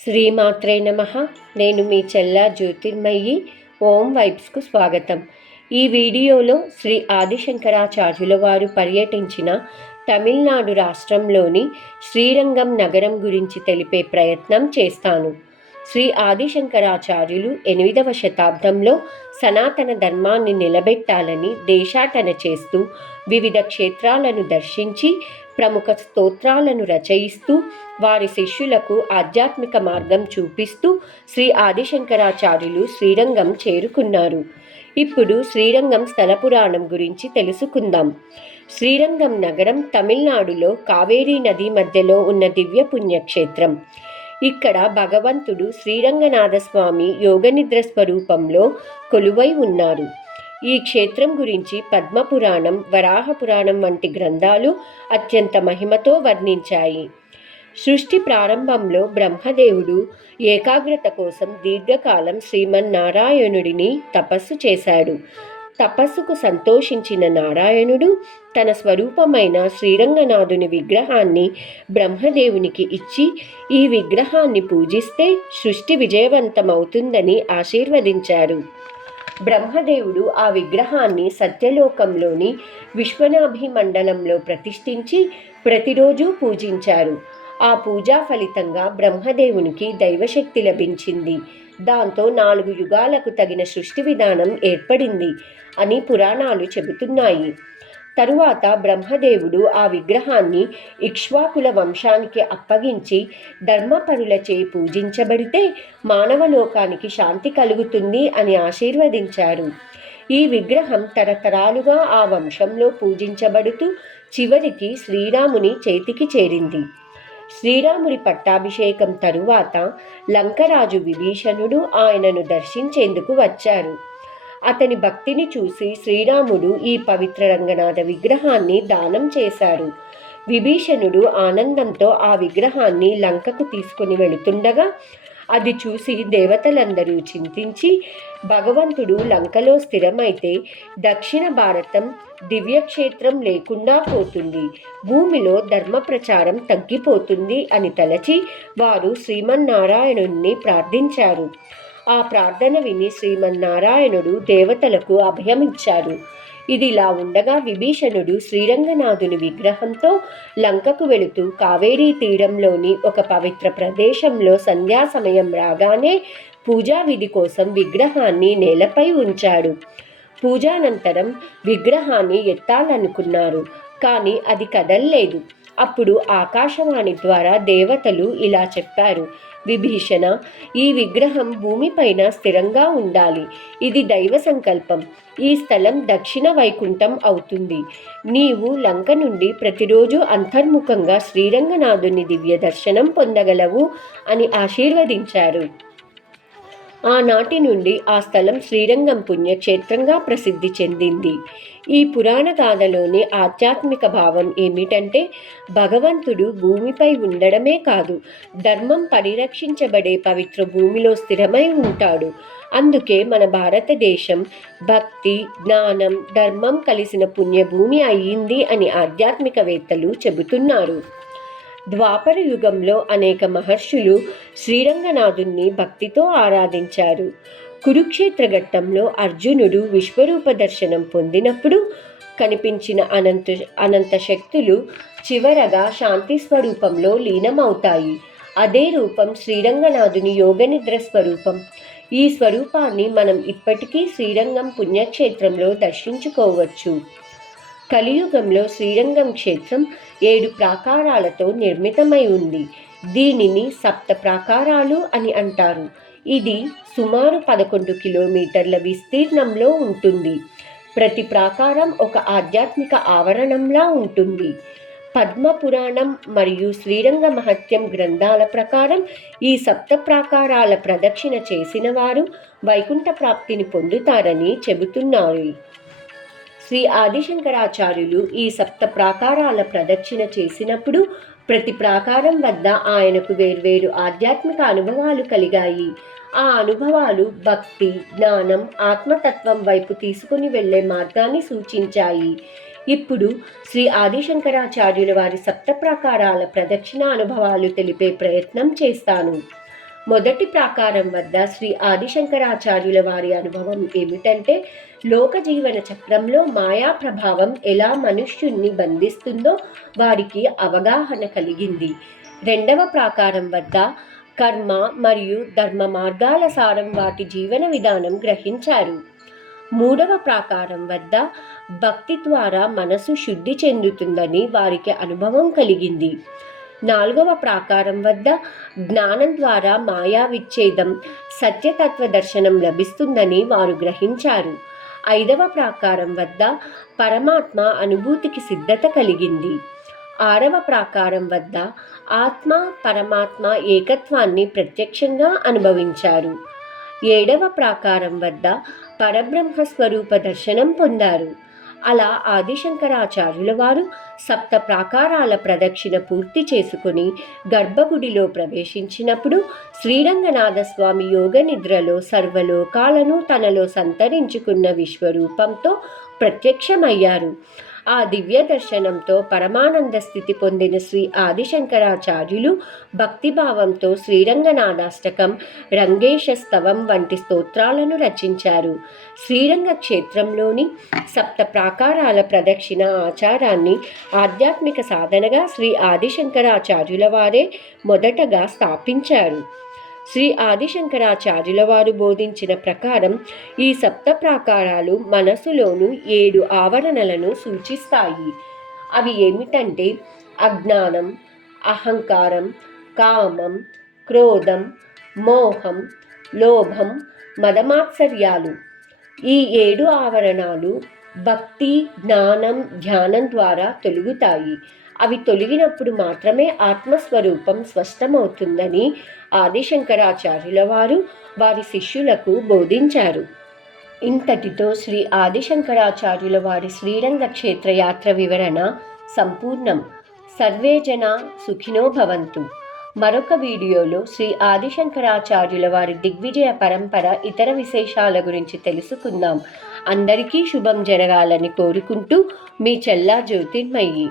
శ్రీమాత్రే నమః. నేను మీ చెల్లా జ్యోతిర్మయి. ఓం వైబ్స్కు స్వాగతం. ఈ వీడియోలో శ్రీ ఆదిశంకరాచార్యుల వారు పర్యటించిన తమిళనాడు రాష్ట్రంలోని శ్రీరంగం నగరం గురించి తెలిపే ప్రయత్నం చేస్తాను. శ్రీ ఆదిశంకరాచార్యులు 8వ శతాబ్దంలో సనాతన ధర్మాన్ని నిలబెట్టాలని దేశాటన చేస్తూ వివిధ క్షేత్రాలను దర్శించి ప్రముఖ స్తోత్రాలను రచయిస్తూ వారి శిష్యులకు ఆధ్యాత్మిక మార్గం చూపిస్తూ శ్రీ ఆదిశంకరాచార్యులు శ్రీరంగం చేరుకున్నారు. ఇప్పుడు శ్రీరంగం స్థల పురాణం గురించి తెలుసుకుందాం. శ్రీరంగం నగరం తమిళనాడులో కావేరీ నది మధ్యలో ఉన్న దివ్య పుణ్యక్షేత్రం. ఇక్కడ భగవంతుడు శ్రీరంగనాథస్వామి యోగనిద్ర స్వరూపంలో కొలువై ఉన్నారు. ఈ క్షేత్రం గురించి పద్మపురాణం, వరాహ పురాణం వంటి గ్రంథాలు అత్యంత మహిమతో వర్ణించాయి. సృష్టి ప్రారంభంలో బ్రహ్మదేవుడు ఏకాగ్రత కోసం దీర్ఘకాలం శ్రీమన్నారాయణుడిని తపస్సు చేశాడు. తపస్సుకు సంతోషించిన నారాయణుడు తన స్వరూపమైన శ్రీరంగనాథుని విగ్రహాన్ని బ్రహ్మదేవునికి ఇచ్చి, ఈ విగ్రహాన్ని పూజిస్తే సృష్టి విజయవంతమవుతుందని ఆశీర్వదించారు. బ్రహ్మదేవుడు ఆ విగ్రహాన్ని సత్యలోకంలోని విశ్వనాభి మండలంలో ప్రతిష్ఠించి ప్రతిరోజు పూజించారు. ఆ పూజా ఫలితంగా బ్రహ్మదేవునికి దైవశక్తి లభించింది. దాంతో 4 యుగాలకు తగిన సృష్టి విధానం ఏర్పడింది అని పురాణాలు చెబుతున్నాయి. తరువాత బ్రహ్మదేవుడు ఆ విగ్రహాన్ని ఇక్ష్వాకుల వంశానికి అప్పగించి ధర్మపరులచే పూజించబడితే మానవలోకానికి శాంతి కలుగుతుంది అని ఆశీర్వదించారు. ఈ విగ్రహం తరతరాలుగా ఆ వంశంలో పూజించబడుతూ చివరికి శ్రీరాముని చేతికి చేరింది. శ్రీరాముడి పట్టాభిషేకం తరువాత లంకరాజు విభీషణుడు ఆయనను దర్శించేందుకు వచ్చారు. అతని భక్తిని చూసి శ్రీరాముడు ఈ పవిత్ర రంగనాథ విగ్రహాన్ని దానం చేశారు. విభీషణుడు ఆనందంతో ఆ విగ్రహాన్ని లంకకు తీసుకుని వెళుతుండగా అది చూసి దేవతలందరూ చింతించి, భగవంతుడు లంకలో స్థిరమైతే దక్షిణ భారతం దివ్యక్షేత్రం లేకుండా పోతుంది, భూమిలో ధర్మ ప్రచారం తగ్గిపోతుంది అని తలచి వారు శ్రీమన్నారాయణుణ్ణి ప్రార్థించారు. ఆ ప్రార్థన విని శ్రీమన్నారాయణుడు దేవతలకు అభయమిచ్చారు. ఇదిలా ఉండగా విభీషణుడు శ్రీరంగనాథుని విగ్రహంతో లంకకు వెళుతూ కావేరీ తీరంలోని ఒక పవిత్ర ప్రదేశంలో సంధ్యా సమయం రాగానే పూజా విధి కోసం విగ్రహాన్ని నేలపై ఉంచాడు. పూజానంతరం విగ్రహాన్ని ఎత్తాలనుకున్నారు, కానీ అది కదల్లేదు. అప్పుడు ఆకాశవాణి ద్వారా దేవతలు ఇలా చెప్పారు: విభీషణ, ఈ విగ్రహం భూమిపైన స్థిరంగా ఉండాలి. ఇది దైవ సంకల్పం. ఈ స్థలం దక్షిణ వైకుంఠం అవుతుంది. నీవు లంక నుండి ప్రతిరోజు అంతర్ముఖంగా శ్రీరంగనాథుని దివ్య దర్శనం పొందగలవు అని ఆశీర్వదించారు. ఆనాటి నుండి ఆ స్థలం శ్రీరంగం పుణ్యక్షేత్రంగా ప్రసిద్ధి చెందింది. ఈ పురాణ గాథలోని ఆధ్యాత్మిక భావం ఏమిటంటే, భగవంతుడు భూమిపై ఉండడమే కాదు, ధర్మం పరిరక్షించబడే పవిత్ర భూమిలో స్థిరమై ఉంటాడు. అందుకే మన భారతదేశం భక్తి, జ్ఞానం, ధర్మం కలిసిన పుణ్యభూమి అయ్యింది అని ఆధ్యాత్మికవేత్తలు చెబుతున్నారు. ద్వాపర యుగంలో అనేక మహర్షులు శ్రీరంగనాథుణ్ణి భక్తితో ఆరాధించారు. కురుక్షేత్ర ఘట్టంలో అర్జునుడు విశ్వరూప దర్శనం పొందినప్పుడు కనిపించిన అనంత శక్తులు చివరగా శాంతి స్వరూపంలో లీనమవుతాయి. అదే రూపం శ్రీరంగనాథుని యోగనిద్ర స్వరూపం. ఈ స్వరూపాన్ని మనం ఇప్పటికీ శ్రీరంగం పుణ్యక్షేత్రంలో దర్శించుకోవచ్చు. కలియుగంలో శ్రీరంగం క్షేత్రం 7 ప్రాకారాలతో నిర్మితమై ఉంది. దీనిని సప్త ప్రాకారాలు అని అంటారు. ఇది సుమారు 11 కిలోమీటర్ల విస్తీర్ణంలో ఉంటుంది. ప్రతి ప్రాకారం ఒక ఆధ్యాత్మిక ఆవరణంలా ఉంటుంది. పద్మపురాణం మరియు శ్రీరంగ మహత్యం గ్రంథాల ప్రకారం ఈ సప్త ప్రాకారాల ప్రదక్షిణ చేసిన వారు వైకుంఠ ప్రాప్తిని పొందుతారని చెబుతున్నారు. శ్రీ ఆదిశంకరాచార్యులు ఈ సప్త ప్రాకారాల ప్రదక్షిణ చేసినప్పుడు ప్రతి ప్రాకారం వద్ద ఆయనకు వేర్వేరు ఆధ్యాత్మిక అనుభవాలు కలిగాయి. ఆ అనుభవాలు భక్తి, జ్ఞానం, ఆత్మతత్వం వైపు తీసుకుని వెళ్లే మార్గాన్ని సూచించాయి. ఇప్పుడు శ్రీ ఆదిశంకరాచార్యుల వారి సప్త ప్రాకారాల ప్రదక్షిణ అనుభవాలు తెలిపే ప్రయత్నం చేస్తాను. మొదటి ప్రాకారం వద్ద శ్రీ ఆదిశంకరాచార్యుల వారి అనుభవం ఏమిటంటే, లోక జీవన చక్రంలో మాయా ప్రభావం ఎలా మనుష్యుణ్ణి బంధిస్తుందో వారికి అవగాహన కలిగింది. రెండవ ప్రాకారం వద్ద కర్మ మరియు ధర్మ మార్గాల సారం, వాటి జీవన విధానం గ్రహించారు. మూడవ ప్రాకారం వద్ద భక్తి ద్వారా మనసు శుద్ధి చెందుతుందని వారికి అనుభవం కలిగింది. నాలుగవ ప్రాకారం వద్ద జ్ఞానం ద్వారా మాయా విచ్ఛేదం, సత్యతత్వ దర్శనం లభిస్తుందని వారు గ్రహించారు. ఐదవ ప్రాకారం వద్ద పరమాత్మ అనుభూతికి సిద్ధత కలిగింది. ఆరవ ప్రాకారం వద్ద ఆత్మ పరమాత్మ ఏకత్వాన్ని ప్రత్యక్షంగా అనుభవించారు. ఏడవ ప్రాకారం వద్ద పరబ్రహ్మ స్వరూప దర్శనం పొందారు. అలా ఆదిశంకరాచార్యుల వారు సప్త ప్రాకారాల ప్రదక్షిణ పూర్తి చేసుకుని గర్భగుడిలో ప్రవేశించినప్పుడు శ్రీరంగనాథస్వామి యోగ నిద్రలో సర్వలోకాలను తనలో సంతరించుకున్న విశ్వరూపంతో ప్రత్యక్షమయ్యారు. ఆ దివ్య దర్శనంతో పరమానంద స్థితి పొందిన శ్రీ ఆదిశంకరాచార్యులు భక్తిభావంతో శ్రీరంగనాథాష్టకం, రంగేశ స్తవం వంటి స్తోత్రాలను రచించారు. శ్రీరంగ క్షేత్రంలోని సప్త ప్రాకారాల ప్రదక్షిణ ఆచారాన్ని ఆధ్యాత్మిక సాధనగా శ్రీ ఆదిశంకరాచార్యుల వారే మొదటగా స్థాపించారు. శ్రీ ఆదిశంకరాచార్యుల వారు బోధించిన ప్రకారం ఈ సప్త ప్రాకారాలు మనసులోను 7 ఆవరణలను సూచిస్తాయి. అవి ఏమిటంటే అజ్ఞానం, అహంకారం, కామం, క్రోధం, మోహం, లోభం, మదమాత్సర్యాలు. ఈ 7 ఆవరణాలు భక్తి, జ్ఞానం, ధ్యానం ద్వారా తొలుగుతాయి. అవి తొలగినప్పుడు మాత్రమే ఆత్మస్వరూపం స్పష్టమవుతుందని ఆదిశంకరాచార్యుల వారు వారి శిష్యులకు బోధించారు. ఇంతటితో శ్రీ ఆదిశంకరాచార్యుల వారి శ్రీరంగ క్షేత్రయాత్ర వివరణ సంపూర్ణం. సర్వే జనా సుఖినో భవంతు. మరొక వీడియోలో శ్రీ ఆదిశంకరాచార్యుల వారి దిగ్విజయ పరంపర ఇతర విశేషాల గురించి తెలుసుకుందాం. అందరికీ శుభం జరగాలని కోరుకుంటూ మీ చెల్లా జ్యోతిర్మయి.